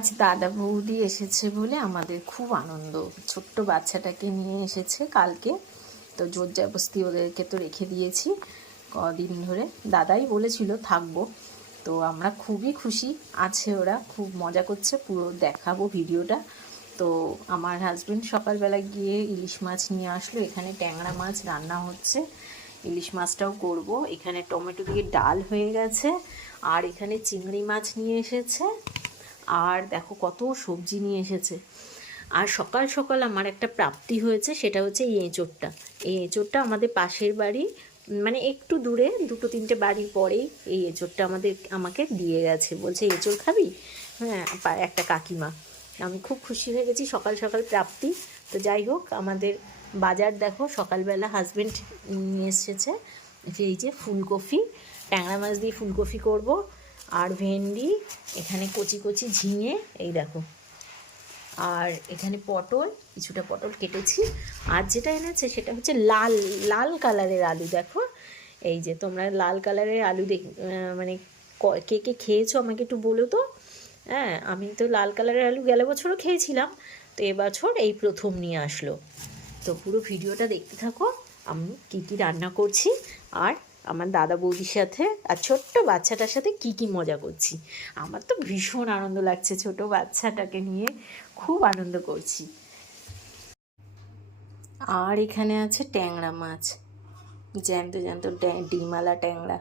আজ দাদা বৌদি এসেছে বলে আমাদের খুব আনন্দ। ছোট্ট বাচ্চাটাকে নিয়ে এসেছে কালকে, তো জোর জবরদস্তি ওদেরকে তো রেখে দিয়েছি কদিন ধরে। দাদাই বলেছিল থাকবো, তো আমরা খুবই খুশি। আছে ওরা খুব মজা করছে, পুরো দেখাবো ভিডিওটা। তো আমার হাজব্যান্ড সকালবেলা গিয়ে ইলিশ মাছ নিয়ে আসলো, এখানে ট্যাংরা মাছ রান্না হচ্ছে, ইলিশ মাছটাও করব। এখানে টমেটো দিয়ে ডাল হয়ে গেছে, আর এখানে চিংড়ি মাছ নিয়ে এসেছে, আর দেখো কত সবজি নিয়ে এসেছে। আর সকাল সকাল আমার একটা প্রাপ্তি হয়েছে, সেটা হচ্ছে এই এঁচোড়টা। এই এঁচোড়টা আমাদের পাশের বাড়ি, মানে একটু দূরে, দুটো তিনটে বাড়ির পরেই এই এঁচোড়টা আমাকে দিয়ে গেছে। বলছে এঁচোড় খাবি? হ্যাঁ, একটা কাকিমা। আমি খুব খুশি হয়ে গেছি, সকাল সকাল প্রাপ্তি। তো যাই হোক, আমাদের বাজার দেখো, সকালবেলা হাজব্যান্ড নিয়ে এসেছে যে এই যে ফুলকপি, ট্যাংরা মাছ দিয়ে ফুলকপি করব, আর ভেন্ডি, এখানে কচি কচি ঝিঙে, এই দেখো, আর এখানে পটল, কিছুটা পটল কেটেছি। আর যেটা এনেছে সেটা হচ্ছে লাল লাল কালারের আলু। দেখো, এই যে তোমরা লাল কালারের আলু মানে কে কে খেয়েছো আমাকে একটু বলো তো। হ্যাঁ, আমি তো লাল কালারের আলু গেল বছরও খেয়েছিলাম, তো এবছর এই প্রথম নিয়ে আসলো। তো পুরো ভিডিওটা দেখতে থাকো, আমি কী কী রান্না করছি, আর আমার দাদা বৌদির সাথে আর ছোট্ট বাচ্চাটার সাথে কি কি মজা করছি। আমার তো ভীষণ আনন্দ লাগছে, ছোট বাচ্চাটাকে নিয়ে খুব আনন্দ করছি। আর এখানে আছে ট্যাংরা মাছ, জ্যান্ত জ্যান্ত ডিমালা ট্যাংরা।